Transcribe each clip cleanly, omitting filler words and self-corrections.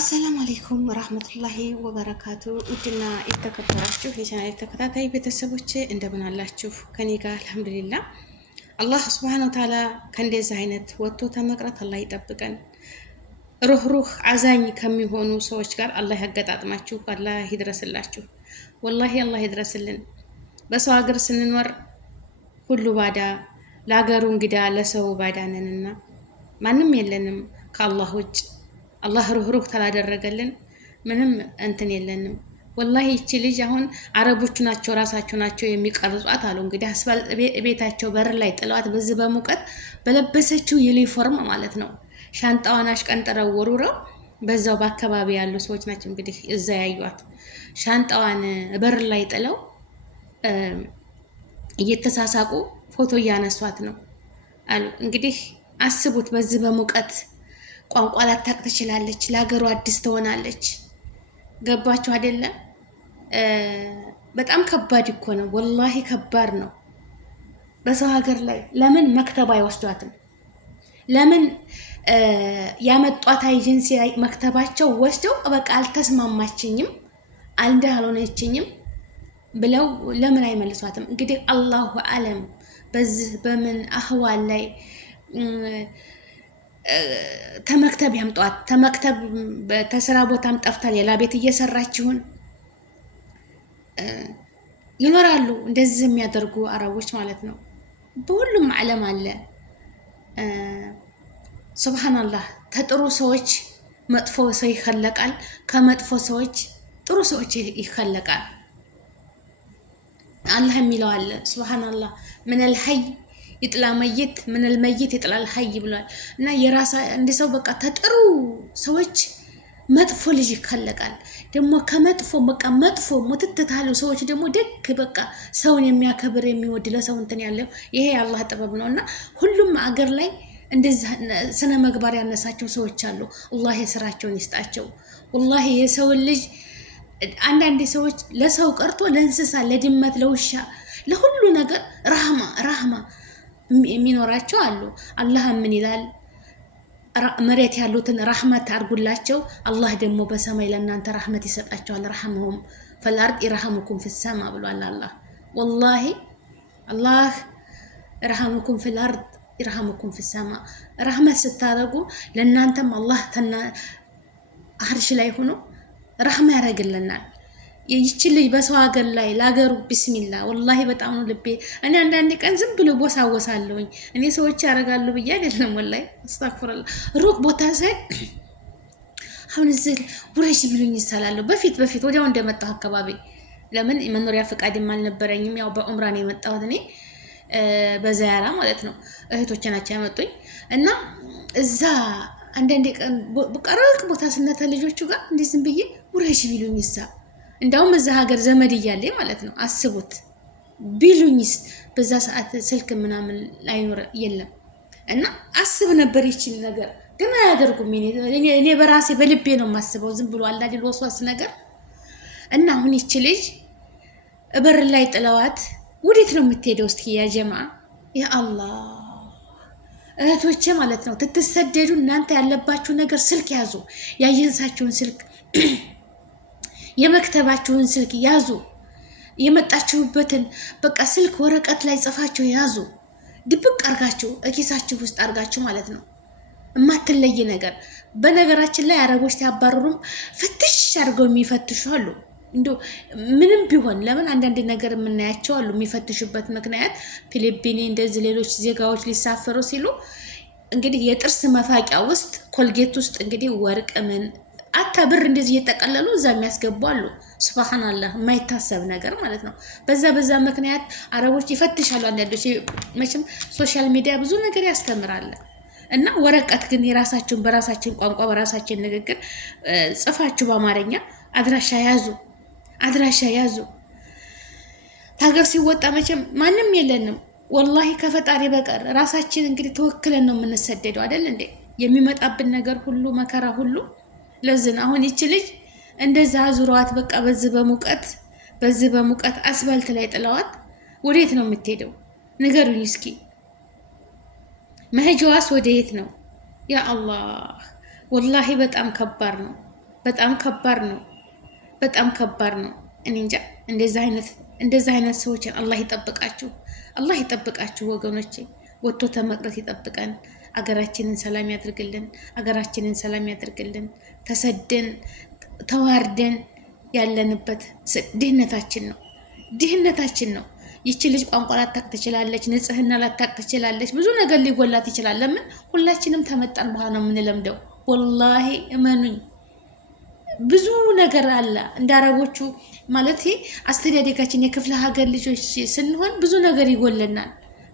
አሰላሙ አለይኩም ወራህመቱላሂ ወበረካቱ። ውድና የተከበራችሁ የቻናሌ ተከታታይ ቤተሰቦች እንደምን አላችሁ? ከኔ ጋር አልሐምዱሊላህ። አላህ ሱብሃነሁ ወተዓላ ከእንደዚህ አይነት ወጥቶ ተመቅረት አላህ ይጠብቀን። ሩህሩህ አዛኝ ከሚሆኑ ሰዎች ጋር አላህ ያገጣጥማችሁ፣ አላህ ይድረስላችሁ። ወላሂ አላህ ይድረስልን። በሰው ሀገር ስንኖር ሁሉ ባዳ፣ ለሀገሩ እንግዳ፣ ለሰው ባዳ ነንና ማንም የለንም ከአላህ ውጭ። አላህ ሩህሩህ ተላደረገልን ምንም እንትን የለንም። ወላሂ ይቺ ልጅ አሁን አረቦቹ ናቸው ራሳቸው ናቸው የሚቀርጿት አሉ። እንግዲህ አስፋልት ቤታቸው በር ላይ ጥለዋት በዚህ በሙቀት በለበሰችው ዩኒፎርም ማለት ነው ሻንጣዋን አሽቀንጥረው ወሩረው በዛው በአካባቢ ያሉ ሰዎች ናቸው እንግዲህ እዛ ያዩት። ሻንጣዋን በር ላይ ጥለው እየተሳሳቁ ፎቶ እያነሷት ነው አሉ። እንግዲህ አስቡት፣ በዚህ በሙቀት ቋንቋ ላታቅ ትችላለች፣ ለሀገሩ አዲስ ትሆናለች። ገባችሁ አይደለ? በጣም ከባድ እኮ ነው፣ ወላሂ ከባድ ነው። በሰው ሀገር ላይ ለምን መክተብ አይወስዷትም? ለምን ያመጧት ኤጀንሲ መክተባቸው ወስደው በቃ አልተስማማችኝም፣ አንድ አልሆነችኝም ብለው ለምን አይመልሷትም? እንግዲህ አላሁ አለም በዚህ በምን አህዋል ላይ ተመክተብ ያምጧት። ተመክተብ ተስራ ቦታም ጠፍታ ሌላ ቤት እየሰራች ይሁን ይኖራሉ። እንደዚህ የሚያደርጉ አረቦች ማለት ነው። በሁሉም ዓለም አለ። ሱብሃንአላህ። ከጥሩ ሰዎች መጥፎ ሰው ይኸለቃል፣ ከመጥፎ ሰዎች ጥሩ ሰዎች ይኸለቃል። አላህ የሚለው አለ ሱብሃንአላህ ሚነል ሐይ ይጥላ መይት ምንል መይት ይጥላል ሐይ ብሏል። እና የራሳ እንደ ሰው በቃ ተጥሩ ሰዎች መጥፎ ልጅ ይከለቃል። ደግሞ ከመጥፎ በቃ መጥፎ ሙትተታሉ ሰዎች ደግሞ ደግ በቃ ሰውን የሚያከብር የሚወድ ለሰው እንትን ያለው ይሄ የአላህ ጥበብ ነውና ሁሉም አገር ላይ እንደዚህ ስነ ምግባር ያነሳቸው ሰዎች አሉ። አላህ የስራቸውን ይስጣቸው። ወላሂ የሰው ልጅ አንዳንድ ሰዎች ለሰው ቀርቶ ለእንስሳ፣ ለድመት፣ ለውሻ፣ ለሁሉ ነገር ራህማ የሚኖራቸው አሉ። አላህ ምን ይላል? መሬት ያሉትን ረህመት አድርጉላቸው፣ አላህ ደግሞ በሰማይ ለእናንተ ረህመት ይሰጣቸዋል። ረህመሁም ፈልአርድ ይረህሙኩም ፊሰማ ብሏል አላህ። ወላሂ አላህ ረህሙኩም ፊልአርድ ይረህሙኩም ፊሰማ፣ ረህመት ስታደርጉ ለእናንተም አላህ አርሽ ላይ ሆኖ ረህማ ያደርግልናል። ይቺ ልጅ በሰው ሀገር ላይ ለሀገሩ ቢስሚላ ወላሂ በጣም ነው ልቤ። እኔ አንዳንድ ቀን ዝም ብሎ ቦሳወሳለሁኝ። እኔ ሰዎች ያደርጋሉ ብዬ አይደለም ወላሂ አስተግፍሩላህ። ሩቅ ቦታ ሳይ አሁን እዚህ ውረጅ ብሉኝ ይሳላለሁ። በፊት ወዲያው እንደመጣሁ አካባቢ ለምን መኖሪያ ፈቃድም አልነበረኝም። ያው በኡምራ ነው የመጣሁት እኔ በዛያራ ማለት ነው። እህቶቼ ናቸው ያመጡኝ እና እዛ አንዳንድ ቀን በቀረቅ ቦታ ስነተ ልጆቹ ጋር እንዴ ዝም ብዬ ውረጅ ብሉኝ ይሳ እንዳውም እዛ ሀገር ዘመድ እያለ ማለት ነው። አስቡት ቢሉኝስ በዛ ሰዓት ስልክ ምናምን ላይኖር የለም እና አስብ ነበር ይችል ነገር ግን አያደርጉም። እኔ በራሴ በልቤ ነው የማስበው። ዝም ብሎ አላድል ወስዋስ ነገር እና አሁን ይች ልጅ በር ላይ ጥለዋት ወዴት ነው የምትሄደው? እስኪ ያ ጀማ ያ አላህ እህቶቼ ማለት ነው ትትሰደዱ እናንተ ያለባችሁ ነገር ስልክ ያዙ። ያየንሳችሁን ስልክ የመክተባችሁን ስልክ ያዙ። የመጣችሁበትን በቃ ስልክ ወረቀት ላይ ጽፋችሁ ያዙ። ድብቅ አርጋችሁ እኪሳችሁ ውስጥ አርጋችሁ ማለት ነው። የማትለይ ነገር። በነገራችን ላይ አረቦች ሲያባረሩም ፍትሽ አድርገው የሚፈትሹ አሉ። እንደው ምንም ቢሆን ለምን አንዳንድ ነገር የምናያቸው አሉ የሚፈትሹበት ምክንያት ፊሊፒኒ እንደዚህ ሌሎች ዜጋዎች ሊሳፈሩ ሲሉ እንግዲህ የጥርስ መፋቂያ ውስጥ ኮልጌት ውስጥ እንግዲህ ወርቅ ምን አታ ብር እንደዚህ እየተቀለሉ እዛ የሚያስገቡ አሉ። ሱብሃንአላህ የማይታሰብ ነገር ማለት ነው። በዛ ምክንያት አረቦች ይፈትሻሉ። አንዳንዶች መቼም ሶሻል ሚዲያ ብዙ ነገር ያስተምራል እና ወረቀት ግን የራሳችሁን በራሳችን ቋንቋ በራሳችን ንግግር ጽፋችሁ በአማርኛ አድራሻ ያዙ። ታገር ሲወጣ መቼም ማንም የለንም ወላሂ ከፈጣሪ በቀር ራሳችን እንግዲህ ተወክለን ነው የምንሰደደው አይደል እንዴ? የሚመጣብን ነገር ሁሉ መከራ ሁሉ ለዝን አሁን ይች ልጅ እንደዛ አዙሯት በቃ በዚህ በሙቀት አስፋልት ላይ ጥለዋት ወዴት ነው የምትሄደው? ንገሩኝ እስኪ። መሄጃዋስ ወዴት ነው? ያ አላህ ወላሂ በጣም ከባድ ነው። በጣም ከባድ ነው። በጣም ከባድ ነው። እኔ እንጃ። እንደዚህ አይነት ሰዎችን አላህ ይጠብቃችሁ፣ አላህ ይጠብቃችሁ ወገኖቼ። ወጥቶ ተመቅረት ይጠብቀን። አገራችንን ሰላም ያድርግልን። አገራችንን ሰላም ያድርግልን። ተሰደን ተዋርደን ያለንበት ድህነታችን ነው፣ ድህነታችን ነው። ይቺ ልጅ ቋንቋ ላታቅ ትችላለች፣ ንጽህና ላታቅ ትችላለች፣ ብዙ ነገር ሊጎላት ይችላል። ለምን ሁላችንም ተመጣን በኋላ ነው የምንለምደው። ወላሂ እመኑኝ ብዙ ነገር አለ። እንደ አረቦቹ ማለት አስተዳደጋችን የክፍለ ሀገር ልጆች ስንሆን ብዙ ነገር ይጎለናል፣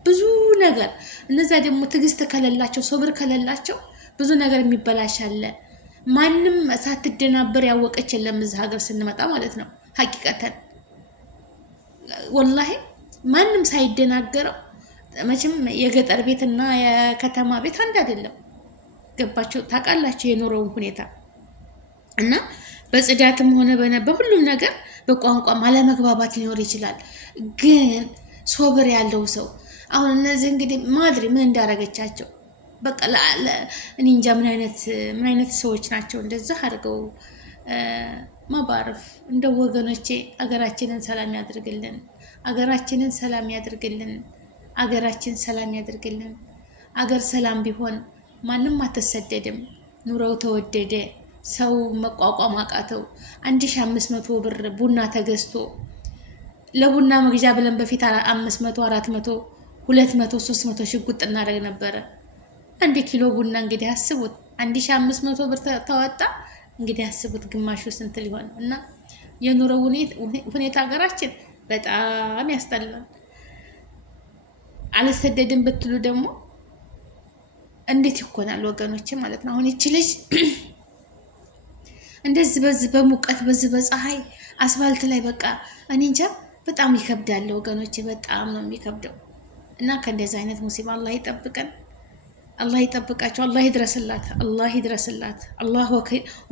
ብዙ ነገር። እነዛ ደግሞ ትዕግስት ከሌላቸው ሶብር ከሌላቸው ብዙ ነገር የሚበላሽ አለ። ማንም ሳትደናበር ያወቀች የለም እዚህ ሀገር ስንመጣ ማለት ነው። ሀቂቀተን ወላሂ ማንም ሳይደናገረው መቼም የገጠር ቤትና የከተማ ቤት አንድ አይደለም። ገባቸው ታውቃላችሁ የኖረውን ሁኔታ እና በጽዳትም ሆነ በሁሉም ነገር በቋንቋም አለመግባባት ሊኖር ይችላል። ግን ሶብር ያለው ሰው አሁን እነዚህ እንግዲህ ማድሪ ምን እንዳረገቻቸው በቃ እኔ እንጃ ምን አይነት ሰዎች ናቸው እንደዚህ አድርገው ማባረፍ። እንደ ወገኖቼ አገራችንን ሰላም ያድርግልን፣ አገራችንን ሰላም ያድርግልን፣ አገራችን ሰላም ያድርግልን። አገር ሰላም ቢሆን ማንም አትሰደድም። ኑሮው ተወደደ፣ ሰው መቋቋም አቃተው። 1500 ብር ቡና ተገዝቶ ለቡና መግዣ ብለን በፊት 500 400 200 300 ሽጉጥ እናደርግ ነበረ። 1 ኪሎ ቡና እንግዲህ አስቡት 1500 ብር ተወጣ። እንግዲህ አስቡት ግማሹ ስንት ሊሆን እና የኑሮ ሁኔታ ሀገራችን በጣም ያስጠላል። አልሰደድም ብትሉ ደግሞ እንዴት ይኮናል ወገኖች ማለት ነው። አሁን ይቺ ልጅ እንደዚህ በዚህ በሙቀት በዚህ በፀሐይ አስፋልት ላይ በቃ እኔ እንጃ በጣም ይከብዳል ወገኖች፣ በጣም ነው የሚከብደው። እና ከእንደዚህ አይነት ሙሲባ አላህ ይጠብቀን፣ አላህ ይጠብቃቸው፣ አላህ ይድረስላት፣ አላህ ይድረስላት፣ አላህ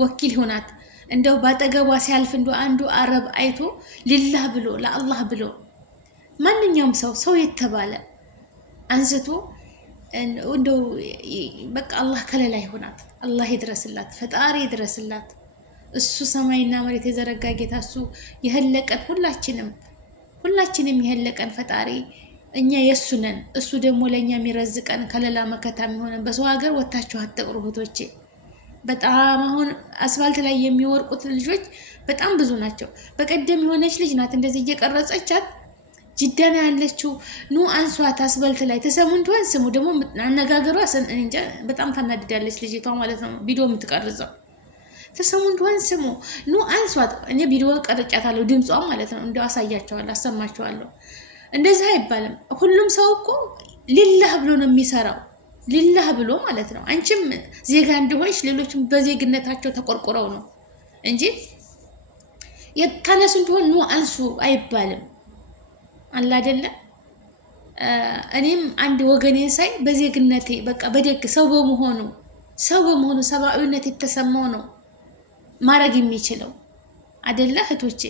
ወኪል ሆናት። እንደው ባጠገቧ ሲያልፍ እንደው አንዱ አረብ አይቶ ሊላህ ብሎ ለአላህ ብሎ ማንኛውም ሰው የተባለ አንስቶ እንደው በቃ አላህ ከለላ ይሆናት፣ አላህ ይድረስላት፣ ፈጣሪ ይድረስላት። እሱ ሰማይና መሬት የዘረጋ ጌታ እሱ የህለቀን ሁላችንም የህለቀን ፈጣሪ እኛ የእሱ ነን። እሱ ደግሞ ለእኛ የሚረዝቀን ከለላ መከታ የሚሆነን። በሰው ሀገር ወታችሁ አትቅሩ እህቶቼ። በጣም አሁን አስፋልት ላይ የሚወርቁት ልጆች በጣም ብዙ ናቸው። በቀደም የሆነች ልጅ ናት እንደዚህ እየቀረጸቻት ጅዳና ያለችው ኑ አንሷት አስፋልት ላይ ተሰሙ እንደሆን ስሙ። ደግሞ አነጋገሯ እንጃ በጣም ታናድዳለች ልጅቷ ማለት ነው። ቪዲዮ የምትቀርጸው ተሰሙ እንደሆን ስሙ ኑ አንሷት። እኔ ቪዲዮ ቀርጫታለሁ ድምጿ ማለት ነው። እንደው አሳያቸዋለሁ፣ አሰማቸዋለሁ። እንደዚህ አይባልም። ሁሉም ሰው እኮ ሊላህ ብሎ ነው የሚሰራው፣ ሊላህ ብሎ ማለት ነው። አንቺም ዜጋ እንደሆንሽ ሌሎችም በዜግነታቸው ተቆርቆረው ነው እንጂ የተነሱ እንደሆን ኑ አንሱ አይባልም። አላ አይደለ? እኔም አንድ ወገኔ ሳይ በዜግነቴ በቃ በደግ ሰው በመሆኑ ሰብአዊነት የተሰማው ነው ማድረግ የሚችለው አይደለ እህቶቼ?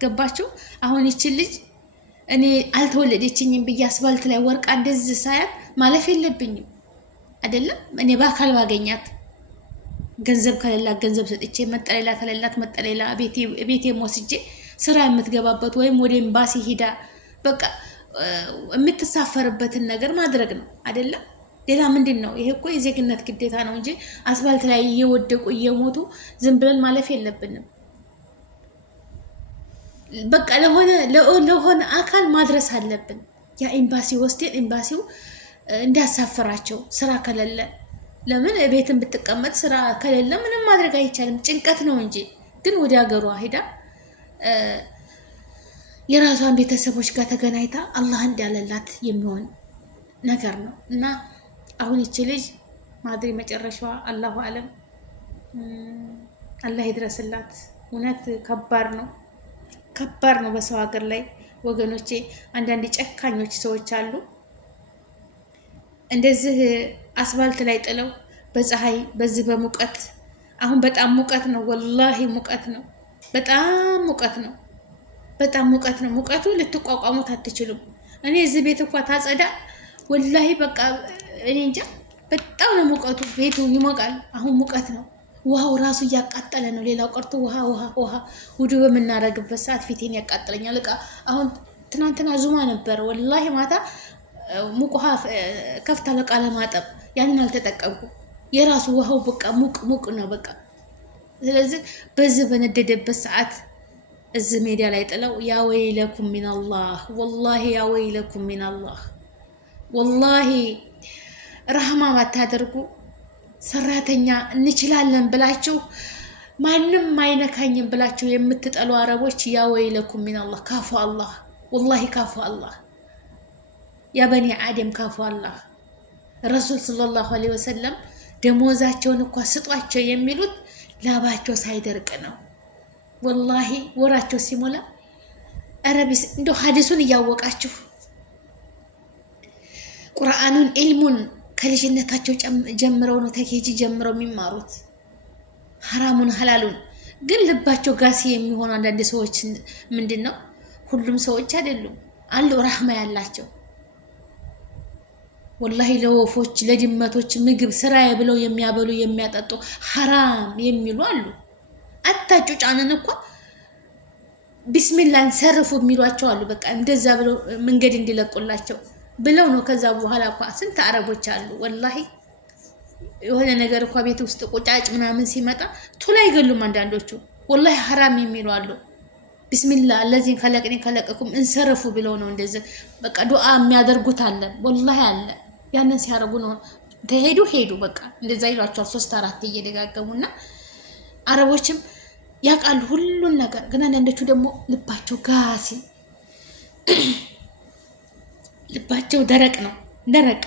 ገባችሁ? አሁን ይችን ልጅ እኔ አልተወለደችኝም ብዬ አስፋልት ላይ ወርቃ እንደዚህ ሳያት ማለፍ የለብኝም አይደለም? እኔ በአካል ባገኛት ገንዘብ ከሌላት ገንዘብ ሰጥቼ መጠለላ ከሌላት መጠለላ ቤቴ ወስጄ ስራ የምትገባበት ወይም ወደ ኤምባሲ ሂዳ በቃ የምትሳፈርበትን ነገር ማድረግ ነው አይደለም? ሌላ ምንድን ነው? ይሄ እኮ የዜግነት ግዴታ ነው እንጂ አስፋልት ላይ እየወደቁ እየሞቱ ዝም ብለን ማለፍ የለብንም። በቃ ለሆነ አካል ማድረስ አለብን። ያ ኤምባሲ ወስደን ኤምባሲው እንዲያሳፍራቸው ስራ ከሌለ ለምን ቤትን ብትቀመጥ ስራ ከሌለ ምንም ማድረግ አይቻልም። ጭንቀት ነው እንጂ ግን ወደ ሀገሯ ሄዳ የራሷን ቤተሰቦች ጋር ተገናኝታ አላህ እንዳለላት የሚሆን ነገር ነው። እና አሁን ይቺ ልጅ ማድሪ መጨረሻዋ አላሁ አለም፣ አላህ ይድረስላት። እውነት ከባድ ነው፣ ከባድ ነው። በሰው ሀገር ላይ ወገኖቼ አንዳንድ ጨካኞች ሰዎች አሉ። እንደዚህ አስፋልት ላይ ጥለው በፀሐይ በዚህ በሙቀት አሁን በጣም ሙቀት ነው፣ ወላሂ ሙቀት ነው፣ በጣም ሙቀት ነው፣ በጣም ሙቀት ነው። ሙቀቱ ልትቋቋሙት አትችሉም። እኔ እዚህ ቤት እንኳ ታጸዳ ወላሂ በቃ እኔ እንጃ በጣም ነው ሙቀቱ። ቤቱ ይሞቃል። አሁን ሙቀት ነው። ውሃው ራሱ እያቃጠለ ነው። ሌላው ቀርቶ ውሃ ውዱ በምናረግበት ሰዓት ፊቴን ያቃጥለኛል። እቃ አሁን ትናንትና ዙማ ነበር ወላሂ ማታ ሙቅ ውሃ ከፍታ ለቃ ለማጠብ ያንን አልተጠቀምኩ። የራሱ ውሃው በቃ ሙቅ ነው በቃ። ስለዚህ በዚህ በነደደበት ሰዓት እዚህ ሜዳ ላይ ጥለው ያ ወይለኩም ሚነላህ ወላሂ ያ ወይለኩም ሚነላህ ወላሂ ረህማ ባታደርጉ ሰራተኛ እንችላለን ብላችሁ ማንም አይነካኝም ብላችሁ የምትጠሉ አረቦች ያ ወይለኩም ሚነላህ ካፉ አላህ ወላሂ ካፉ አላህ ያ በኒ አደም ካፉ አላህ። ረሱል ሰለላሁ ዐለይሂ ወሰለም ደሞዛቸውን እንኳ ስጧቸው የሚሉት ላባቸው ሳይደርቅ ነው። ወላሂ ወራቸው ሲሞላ አረቢስ እንደው ሐዲሱን እያወቃችሁ ቁርአኑን ኢልሙን ከልጅነታቸው ጀምረው ነው ተኬጂ ጀምረው የሚማሩት ሐራሙን ሐላሉን። ግን ልባቸው ጋሲ የሚሆኑ አንዳንድ ሰዎች ምንድነው ሁሉም ሰዎች አይደሉም አሉ ረህማ ያላቸው ወላሂ ለወፎች ለድመቶች ምግብ ስራዬ ብለው የሚያበሉ የሚያጠጡ ሐራም የሚሉ አሉ። አታጩጫንን እኮ ቢስሚላህ እንሰርፉ የሚሏቸው አሉ። በቃ እንደዛ ብለው መንገድ እንዲለቁላቸው ብለው ነው። ከዛ በኋላ እኮ ስንት አረቦች አሉ ወላሂ የሆነ ነገር እኮ ቤት ውስጥ ቁጫጭ ምናምን ሲመጣ ቶሎ አይገሉም አንዳንዶቹ ወላሂ ሐራም የሚሉ አሉ። ቢስሚላህ الذين خلقني خلقكم እንሰርፉ ብለው ነው እንደዚህ በቃ ዱዓ የሚያደርጉት አለ ወላሂ አለ። ያንን ሲያረጉ ነው ሄዱ በቃ እንደዛ ይሏቸዋል 3-4 እየደጋገሙና አረቦችም ያውቃሉ ሁሉን ነገር። ግን አንዳንዶቹ ደግሞ ልባቸው ጋሲ ልባቸው ደረቅ ነው ደረቅ።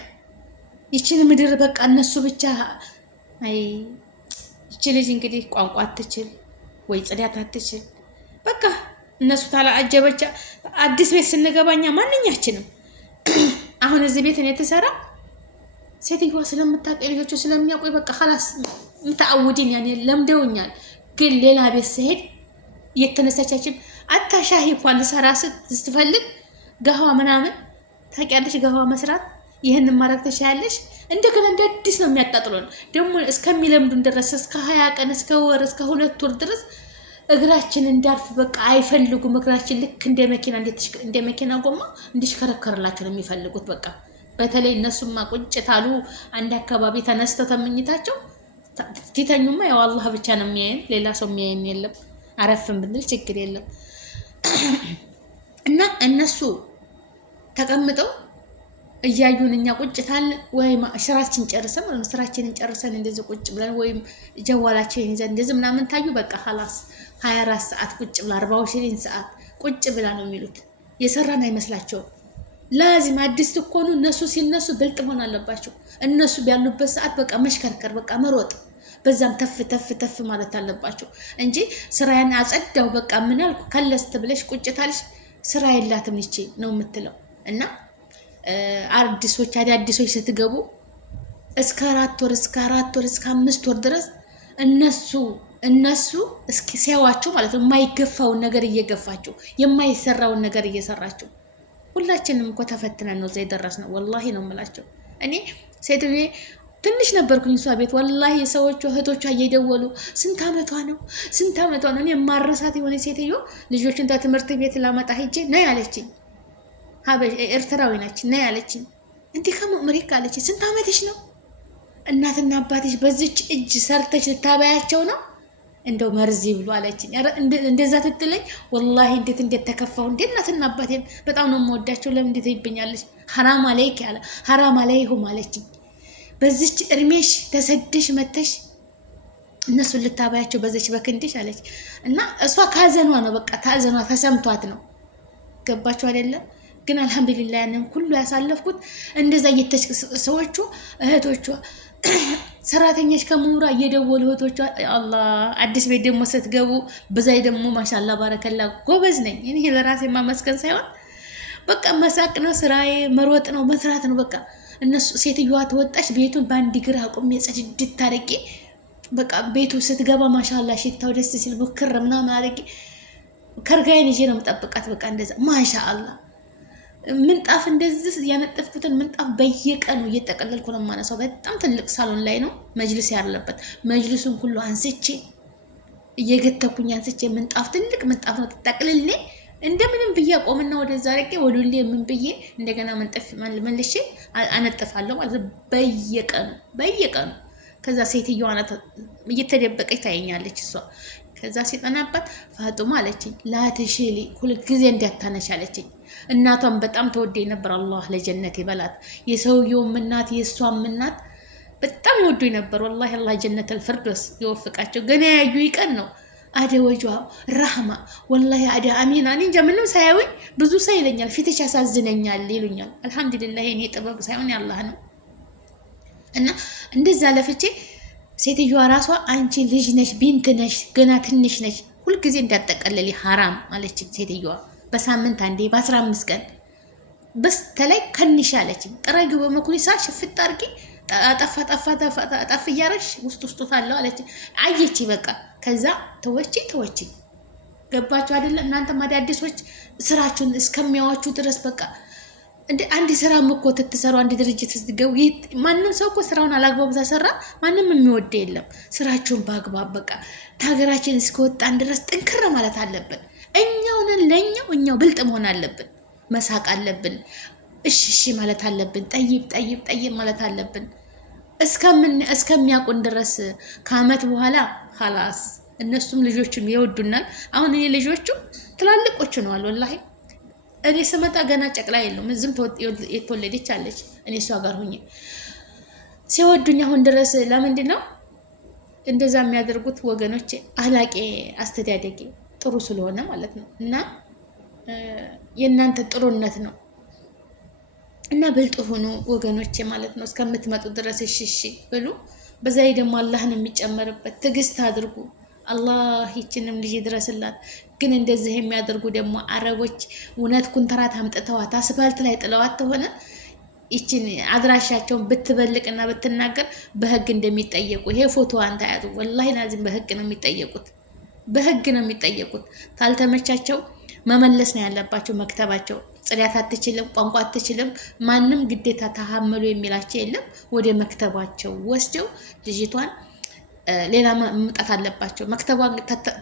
ይችን ምድር በቃ እነሱ ብቻ አይ ይች ልጅ እንግዲህ ቋንቋ አትችል ወይ ጽዳት አትችል በቃ እነሱ ታላ አጀበቻ። አዲስ ቤት ስንገባኛ ማንኛችንም አሁን እዚህ ቤት እኔ ተሰራ ሴትዮዋ ስለምታውቅ ልጆቹ ስለሚያውቁ በቃ خلاص متعودين يعني ለምደውኛል። ግን ሌላ ቤት ስሄድ የተነሳቻችን አታሻሂ እንኳን ልሰራ ስትፈልግ ገህዋ ምናምን ታውቂያለሽ ገህዋ መስራት ይሄን ማድረግ ተሻለሽ እንደገና እንደ አዲስ ነው የሚያጣጥሉን። ደግሞ እስከሚለምዱን ድረስ እስከ 20 ቀን እስከ ወር እስከ 2 ወር ድረስ እግራችን እንዳርፍ በቃ አይፈልጉም። እግራችን ልክ እንደ መኪና ጎማ እንዲሽከረከርላቸው ነው የሚፈልጉት በቃ። በተለይ እነሱማ ቁጭት አሉ አንድ አካባቢ ተነስተው ተመኝታቸው ትተኙማ ያው አላህ ብቻ ነው የሚያየን ሌላ ሰው የሚያየን የለም። አረፍን ብንል ችግር የለም። እና እነሱ ተቀምጠው እያዩን እኛ ቁጭታል ወይ ስራችን ጨርሰን እንደዚህ ቁጭ ብለን ወይም ጀዋላችን ይዘን እንደዚህ ምናምን ታዩ በቃ خلاص 24 ሰዓት ቁጭ ብላ 24 ሰዓት ቁጭ ብላ ነው የሚሉት። የሰራን አይመስላቸውም። ላዚም አዲስ ተኮኑ እነሱ ሲነሱ ብልጥ መሆን አለባቸው። እነሱ ቢያሉበት ሰዓት በቃ መሽከርከር በቃ መሮጥ በዛም ተፍ ማለት አለባቸው እንጂ ስራዬን አጸዳው በቃ ምን አልኩ ከለስት ብለሽ ቁጭታልሽ ስራ የላትም ይቺ ነው የምትለው። እና አዳዲሶች ስትገቡ እስከ 4 ወር እስከ 5 ወር ድረስ እነሱ እስኪ ሲያዋቸው ማለት ነው የማይገፋውን ነገር እየገፋቸው የማይሰራውን ነገር እየሰራቸው። ሁላችንም እኮ ተፈትነን ነው እዛ የደረስነው ወላሂ ነው የምላቸው። እኔ ሴትዬ ትንሽ ነበርኩኝ እሷ ቤት ወላሂ ሰዎቹ እህቶቿ እየደወሉ ስንት አመቷ ነው እኔ ማረሳት የሆነ ሴትዮ ልጆችን ትምህርት ቤት ላመጣ ሄጄ ነይ አለችኝ። ኤርትራዊ ናች ነይ አለችኝ። እንዴ ከመምሪክ አለችኝ። ስንት አመትሽ ነው? እናትና አባትሽ በዚች እጅ ሰርተሽ ልታበያቸው ነው? እንደው መርዚ ብሎ አለችኝ። እንደዛ ትትለኝ ወላሂ እንዴት ተከፋሁ። እንዴ እናትና አባቴን በጣም ነው የምወዳቸው ለምን እንዴት ይብኛለሽ? ሐራም አለይክ ያለ ሐራም አለይሁም አለችኝ። በዚች እርሜሽ ተሰደሽ መተሽ እነሱን ልታባያቸው በዚች በክንድሽ አለች። እና እሷ ካዘኗ ነው በቃ ታዘኗ ተሰምቷት ነው። ገባችሁ አይደለም? ግን አልহামዱሊላህ ያንን ሁሉ ያሳለፍኩት እንደዛ ሰዎቹ እህቶቿ ሰራተኞች ከመሙራ እየደወሉ እህቶቿ አላህ አዲስ ቤት ደግሞ ስትገቡ በዛይ ደግሞ ማሻአላህ ባረከላ ጎበዝ ነኝ እኔ ለራሴ ማመስገን ሳይሆን በቃ መሳቅ ነው ስራዬ መሮጥ ነው መስራት ነው በቃ። እነሱ ሴትዮዋ ተወጣች ቤቱን ባንዲ ግራ አቁሜ ጽድት ታረቂ በቃ ቤቱ ስትገባ ማሻአላህ ሽታው ደስ ሲል በክር ምናምን አረቂ ከርጋይን ይዤ ነው መጠበቃት በቃ እንደዛ ማሻአላህ ምንጣፍ እንደዚህ ያነጠፍኩትን ምንጣፍ በየቀኑ እየተጠቀለልኩ ነው የማነሳው። በጣም ትልቅ ሳሎን ላይ ነው መጅልስ ያለበት። መጅልሱን ሁሉ አንስቼ እየገተኩኝ አንስቼ ምንጣፍ ትልቅ ምንጣፍ ነው ተጠቅልሌ እንደምንም ብዬ ቆምና ወደዛ አረቄ ወሉሌ ምን ብዬ እንደገና መንጠፍ መልሼ አነጥፋለሁ ማለት በየቀኑ። ከዛ ሴትዮዋ ናት እየተደበቀች ታየኛለች እሷ። ከዛ ሲጠናባት ፋጡማ አለችኝ ላትሽሊ ሁልጊዜ እንዳታነሽ አለችኝ። እናቷን በጣም ተወደኝ ነበር። አላህ ለጀነት ይበላት። የሰውየውም እናት የእሷም እናት በጣም ይወዱኝ ነበር። ወላሂ አላህ ጀነተል ፊርደውስ ይወፍቃቸው። ገና ያዩ ይቀን ነው አደ ወጇ ረህማ ወላሂ አደ አሚና። እኔ እንጃ ምንም ሳያዩኝ ብዙ ሰው ይለኛል ፊትሽ ያሳዝነኛል ይሉኛል። አልሐምዱሊላህ የኔ ጥበብ ሳይሆን ያላህ ነው። እና እንደዛ ለፍቼ ሴትዮዋ ራሷ አንቺ ልጅ ነሽ ቢንት ነሽ ገና ትንሽ ነሽ ሁልጊዜ እንዳጠቀለሊ ሐራም አለች ሴትዮዋ። በሳምንት አንዴ በ15 ቀን በስተላይ ከንሽ አለችኝ። ጥረጊው በመኩሊሳ ሽፍጥ አርጊ ጠፍ እያረሽ ውስጡ ታለው አለች። አየች በቃ። ከዛ ተወች። ገባችሁ አይደለ? እናንተ አዳዲሶች ስራችሁን እስከሚያዋችሁ ድረስ በቃ እንደ አንድ ስራ እኮ ትትሰሩ አንድ ድርጅት ስትገቡ ማንም ሰው እኮ ስራውን አላግባቡ ተሰራ ማንም የሚወደ የለም። ስራችሁን በአግባብ በቃ ሀገራችን እስከወጣን ድረስ ጥንክር ማለት አለብን። እኛው ብልጥ መሆን አለብን። መሳቅ አለብን። እሺ ማለት አለብን። ጠይብ ማለት አለብን። እስከሚያውቁን ድረስ ከአመት በኋላ ኸላስ እነሱም ልጆቹም ይወዱናል። አሁን እኔ ልጆቹ ትላልቆቹ ነው ወላሂ። እኔ ስመጣ ገና ጨቅላ የለውም። እዝም የተወለደች አለች እኔ እሷ ጋር ሁኜ ሲወዱኝ አሁን ድረስ። ለምንድን ነው እንደዛ የሚያደርጉት ወገኖቼ? አህላቄ አስተዳደጌ ጥሩ ስለሆነ ማለት ነው። እና የእናንተ ጥሩነት ነው። እና ብልጥ ሆኑ ወገኖቼ ማለት ነው። እስከምትመጡ ድረስ እሺ ብሉ። በዛ ደግሞ አላህን የሚጨመርበት ትዕግስት አድርጉ። አላህ ይችንም ልጅ ድረስላት። ግን እንደዚህ የሚያደርጉ ደግሞ አረቦች እውነት ኩንትራት አምጥተዋት አስፋልት ላይ ጥለዋት ተሆነ ይችን አድራሻቸውን ብትበልቅና ብትናገር በህግ እንደሚጠየቁ ይሄ ፎቶ አንተ ያዙ። ወላሂ ናዚም በህግ ነው የሚጠየቁት። ታልተመቻቸው መመለስ ነው ያለባቸው። መክተባቸው ጽዳት አትችልም፣ ቋንቋ አትችልም፣ ማንም ግዴታ ተሐመሉ የሚላቸው የለም። ወደ መክተባቸው ወስደው ልጅቷን ሌላ መምጣት አለባቸው። መክተቧን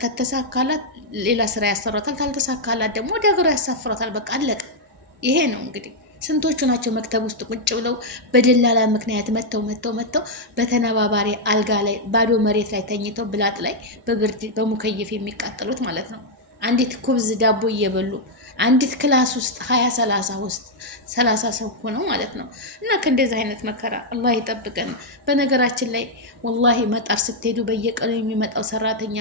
ተተሳካላት ሌላ ስራ ያሰራታል፣ ታልተሳካላት ደግሞ ወደ ሀገሩ ያሳፍራታል። በቃ አለቀ። ይሄ ነው እንግዲህ። ስንቶቹ ናቸው መክተብ ውስጥ ቁጭ ብለው በደላላ ምክንያት መተው በተነባባሪ አልጋ ላይ ባዶ መሬት ላይ ተኝተው ብላጥ ላይ በብርድ በሙከይፍ የሚቃጠሉት ማለት ነው። አንዲት ኩብዝ ዳቦ እየበሉ አንዲት ክላስ ውስጥ 30 ሰው ሆነው ማለት ነው። እና ከእንደዚህ አይነት መከራ አላህ ይጠብቀን። በነገራችን ላይ ወላሂ መጣር ስትሄዱ በየቀኑ የሚመጣው ሰራተኛ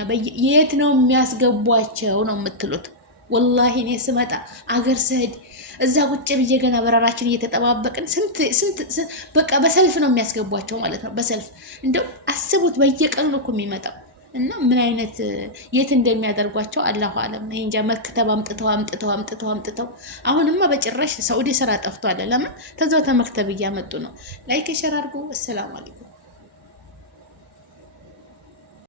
የት ነው የሚያስገቧቸው ነው የምትሉት። ወላሂ እኔ ስመጣ አገር ስሄድ እዛ ቁጭ ብዬ ገና በረራችን እየተጠባበቅን ስንት በቃ በሰልፍ ነው የሚያስገቧቸው ማለት ነው። በሰልፍ እንደው አስቡት፣ በየቀኑ ነው እኮ የሚመጣው። እና ምን አይነት የት እንደሚያደርጓቸው አላሁ አለም። እንጃ መክተብ አምጥተው አሁንማ በጭራሽ ሳኡዲ ስራ ጠፍቷል። ለምን ተዛው ተመክተብ እያመጡ ነው። ላይክ ሸር አድርጉ። አሰላሙ አለይኩም።